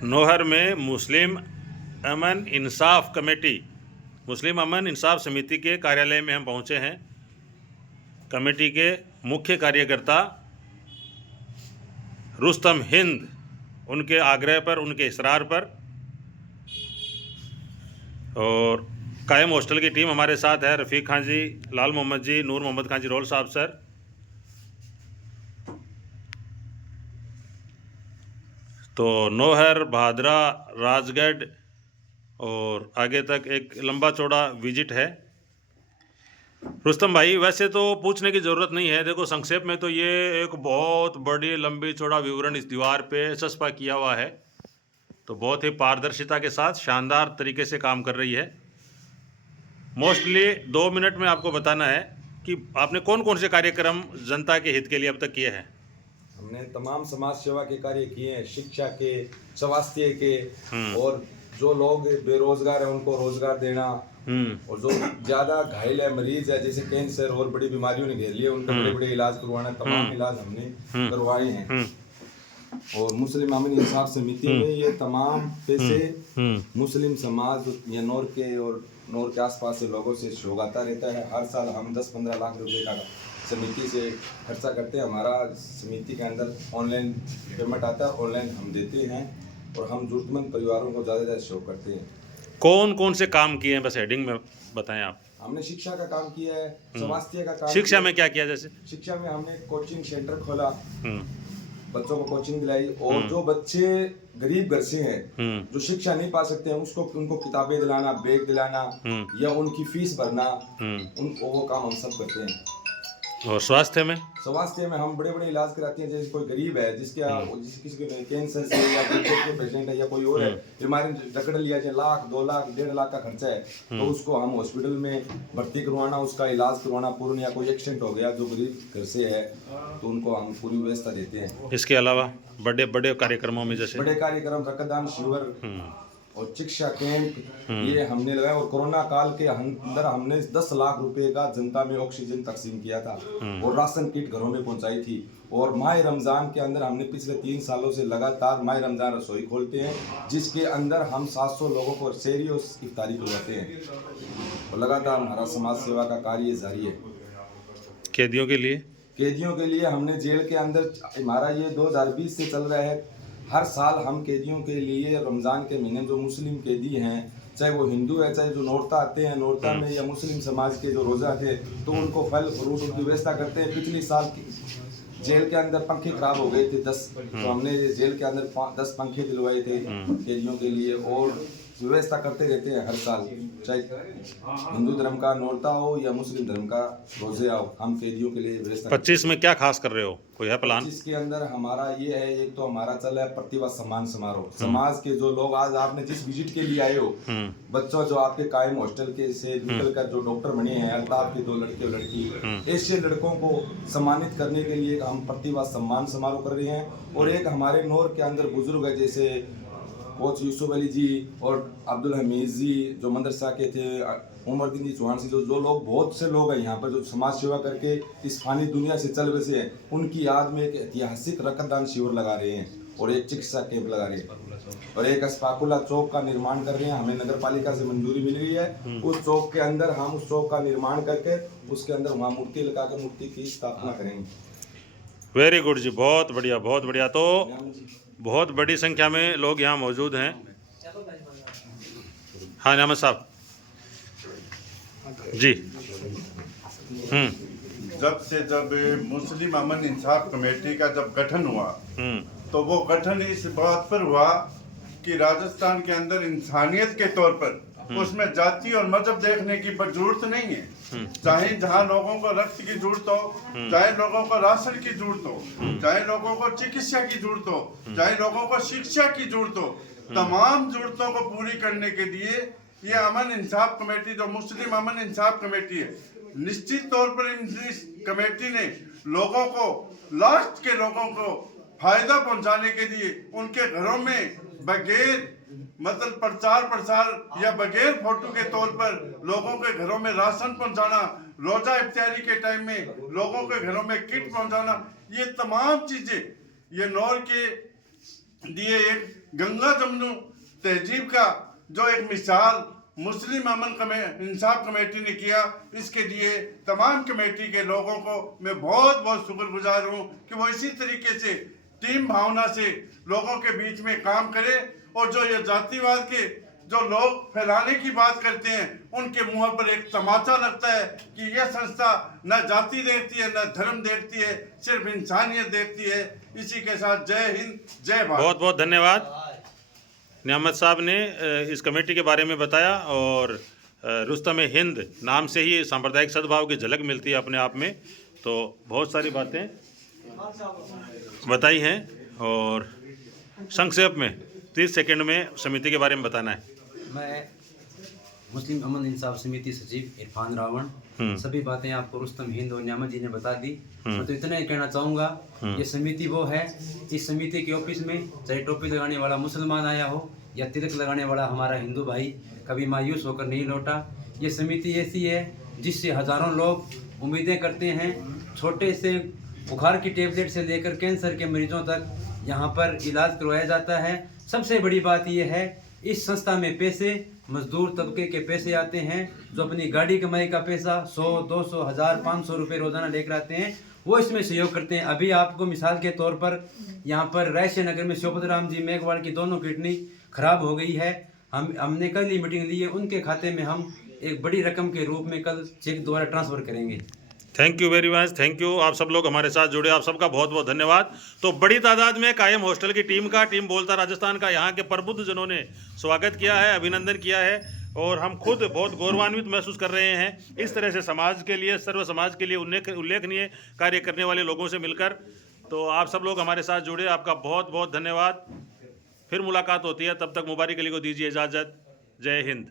नौहर में मुस्लिम अमन इंसाफ समिति के कार्यालय में हम पहुंचे हैं। कमेटी के मुख्य कार्यकर्ता रुस्तम हिंद, उनके आग्रह पर, उनके इसरार पर, और कायम हॉस्टल की टीम हमारे साथ है। रफ़ीक खान जी, लाल मोहम्मद जी, नूर मोहम्मद खान जी, रोल साहब सर। तो नौहर, भादरा, राजगढ़ और आगे तक एक लंबा चौड़ा विजिट है। रुस्तम भाई, वैसे तो पूछने की ज़रूरत नहीं है, देखो संक्षेप में तो ये एक बहुत बड़ी लंबी चौड़ा विवरण इस दीवार पे चस्पा किया हुआ है। तो बहुत ही पारदर्शिता के साथ शानदार तरीके से काम कर रही है। मोस्टली 2 मिनट में आपको बताना है कि आपने कौन कौन से कार्यक्रम जनता के हित के लिए अब तक किए हैं। हमने तमाम समाज सेवा के कार्य किए हैं, शिक्षा के, स्वास्थ्य के, और जो लोग बेरोजगार हैं उनको रोजगार देना, और जो ज्यादा घायल है, मरीज है, जैसे कैंसर और बड़ी बीमारियों ने घेर लिया, उनका बड़े बड़े इलाज करवाना, तमाम इलाज हमने करवाए हैं। और मुस्लिम अमन इंसाफ समिति में ये तमाम पैसे मुस्लिम समाज या नौर के और नौर के आसपास से लोगों से शोगाता रहता है। हर साल हम 10-15 लाख रुपए का समिति से खर्चा करते हैं। हमारा समिति के अंदर ऑनलाइन पेमेंट आता है, ऑनलाइन हम देते हैं, और हम जरूरतमंद परिवारों को ज़्यादा से ज़्यादा शो करते हैं। कौन कौन से काम किए हैं, बस हेडिंग में बताएं आप। हमने शिक्षा का काम किया है, स्वास्थ्य का काम। शिक्षा में क्या किया? जैसे शिक्षा में हमने कोचिंग सेंटर खोला, बच्चों को कोचिंग दिलाई, और जो बच्चे गरीब घर से हैं, जो शिक्षा नहीं पा सकते हैं, उसको उनको किताबें दिलाना, बैग दिलाना, या उनकी फीस भरना, उनको वो काम हम सब करते हैं। और स्वास्थ्य में हम बड़े बड़े इलाज कराते हैं। जैसे कोई गरीब है किसी को कैंसर से या कोई के पेशेंट है या कोई और है, बीमारी जकड़ लिया, चाहे 1 लाख 2 लाख 1.5 लाख का खर्चा है, तो उसको हम हॉस्पिटल में भर्ती करवाना, उसका इलाज करवाना पूर्ण, या कोई एक्सीडेंट हो गया जो गरीब घर से है तो उनको हम पूरी व्यवस्था देते हैं। इसके अलावा बड़े बड़े कार्यक्रमों में, जैसे बड़े कार्यक्रम, रक्तदान शिविर और शिक्षा कैंप, ये हमने लगाया। और कोरोना काल के अंदर हमने 10 लाख रुपए का जनता में ऑक्सीजन तकसीम किया था, और राशन किट घरों में पहुंचाई थी। और माह रमजान के अंदर हमने पिछले 3 सालों से लगातार माह रमजान रसोई खोलते हैं, जिसके अंदर हम 700 लोगों को सहरी और इफ्तारी करवाते हैं, और लगातार हमारा समाज सेवा का कार्य जारी है। कैदियों के लिए हमने जेल के अंदर, हमारा ये 2020 से चल रहा है, हर साल हम कैदियों के लिए रमज़ान के महीने जो मुस्लिम कैदी हैं, चाहे वो हिंदू है, चाहे जो नौरता आते हैं, नौरता में या मुस्लिम समाज के जो रोज़ा थे, तो उनको फल फ्रूट उनकी व्यवस्था करते हैं। पिछले साल जेल के अंदर पंखे खराब हो गए थे 10, तो हमने जेल के अंदर 10 पंखे दिलवाए थे कैदियों के लिए, और व्यवस्था करते रहते हैं हर साल, चाहे हिंदू धर्म का नौरता हो या मुस्लिम धर्म का रोजे आओ, हम कैदियों के लिए व्यवस्था। 25 में क्या खास कर रहे हो, कोई है प्लान? 25 के अंदर हमारा ये है, एक तो हमारा चल रहा है प्रतिभा सम्मान समारोह। समाज के जो लोग आज आपने जिस विजिट के लिए आए हो, बच्चों जो आपके कायम हॉस्टल के से निकल कर जो डॉक्टर बने हैं, अल्ताफ के 2 लड़के और लड़की, ऐसे लड़कों को सम्मानित करने के लिए हम प्रतिभा सम्मान समारोह कर रहे हैं। और एक हमारे नौर के अंदर बुजुर्ग है, जैसे कोच यूसुफ अली जी और अब्दुल हमीद जी, जो मदरसा के थे, उमरदीन जी चौहान से, जो लोग, बहुत से लोग हैं यहाँ पर जो समाज सेवा करके इस फानी दुनिया से चल बसे हैं, उनकी याद में एक ऐतिहासिक रक्तदान शिविर लगा रहे हैं, और एक चिकित्सा कैंप लगा रहे हैं, और एक अस्पाकुला चौक का निर्माण कर रहे हैं। हमें नगर पालिका से मंजूरी मिल गई है, उस चौक के अंदर हम उस चौक का निर्माण करके उसके अंदर वहाँ मूर्ति लगा कर मूर्ति की स्थापना करेंगे। वेरी गुड जी, बहुत बढ़िया, बहुत बढ़िया। तो बहुत बड़ी संख्या में लोग यहाँ मौजूद हैं। हाँ नामद साहब जी। जब मुस्लिम अमन इंसाफ कमेटी का जब गठन हुआ, तो वो गठन इस बात पर हुआ कि राजस्थान के अंदर इंसानियत के तौर पर उसमें जाति और मजहब देखने की जरूरत नहीं है। चाहे जहाँ लोगों को रक्त की जरूरत हो, चाहे लोगों को राशन की जरूरत हो, चाहे लोगों को चिकित्सा की जरूरत हो, चाहे लोगों को शिक्षा की जरूरत हो, तमाम जरूरतों को पूरी करने के लिए ये अमन इंसाफ कमेटी, जो मुस्लिम अमन इंसाफ कमेटी है, निश्चित तौर पर इस कमेटी ने लोगों को, लास्ट के लोगों को फायदा पहुंचाने के लिए उनके घरों में बगैर मतलब प्रचार प्रसार या बगैर फोटो के तौर पर लोगों के घरों में राशन पहुंचाना, रोजा इफ्तारी के टाइम में लोगों के घरों में किट पहुंचाना, ये तमाम चीजें ये नौर के दिए एक गंगा जमनू तहजीब का जो एक मिसाल मुस्लिम अमन इंसाफ कमेटी ने किया, इसके लिए तमाम कमेटी के लोगों को मैं बहुत बहुत शुक्रगुजार हूँ कि वो इसी तरीके से टीम भावना से लोगों के बीच में काम करे और जो ये जातिवाद के जो लोग फैलाने की बात करते हैं उनके मुंह पर एक तमाचा लगता है कि यह संस्था न जाति देखती है न धर्म देखती है, सिर्फ इंसानियत देखती है। इसी के साथ जय हिंद, जय भारत। बहुत बहुत धन्यवाद। नियामत साहब ने इस कमेटी के बारे में बताया और रुस्तम हिंद नाम से ही सांप्रदायिक सद्भाव की झलक मिलती है अपने आप में। तो बहुत सारी बातें बताई हैं और संक्षेप में 30 सेकंड में समिति के बारे में बताना है। मैं मुस्लिम अमन इंसाफ समिति सचिव इरफान रावण, सभी बातें आपको रुस्तम हिंद और नियामत जी ने बता दी। मैं तो इतना ही कहना चाहूँगा, ये समिति वो है, इस समिति के ऑफिस में चाहे टोपी लगाने वाला मुसलमान आया हो या तिलक लगाने वाला हमारा हिंदू भाई कभी मायूस होकर नहीं लौटा। ये समिति ऐसी है जिससे हज़ारों लोग उम्मीदें करते हैं। छोटे से बुखार की टेबलेट से लेकर कैंसर के मरीजों तक यहाँ पर इलाज करवाया जाता है। सबसे बड़ी बात यह है, इस संस्था में पैसे मजदूर तबके के पैसे आते हैं, जो अपनी गाड़ी कमाई का पैसा 100, 200, 1000, 500 रुपये रोज़ाना लेकर आते हैं, वो इसमें सहयोग करते हैं। अभी आपको मिसाल के तौर पर यहाँ पर रायसे नगर में शोभतराम जी मेघवाल की दोनों किडनी खराब हो गई है। हमने कल ही मीटिंग ली है, उनके खाते में हम एक बड़ी रकम के रूप में कल चेक द्वारा ट्रांसफ़र करेंगे। Thank you very much, thank you. आप सब लोग हमारे साथ जुड़े, आप सबका बहुत बहुत धन्यवाद। तो बड़ी तादाद में कायम हॉस्टल की टीम बोलता राजस्थान का यहाँ के प्रबुद्ध जनों ने स्वागत किया है, अभिनंदन किया है और हम खुद बहुत गौरवान्वित महसूस कर रहे हैं इस तरह से समाज के लिए, सर्व समाज के लिए उल्लेखनीय कार्य करने वाले लोगों से मिलकर। तो आप सब लोग हमारे साथ जुड़े, आपका बहुत बहुत धन्यवाद। फिर मुलाकात होती है, तब तक मुबारक अली को दीजिए इजाज़त। जय हिंद।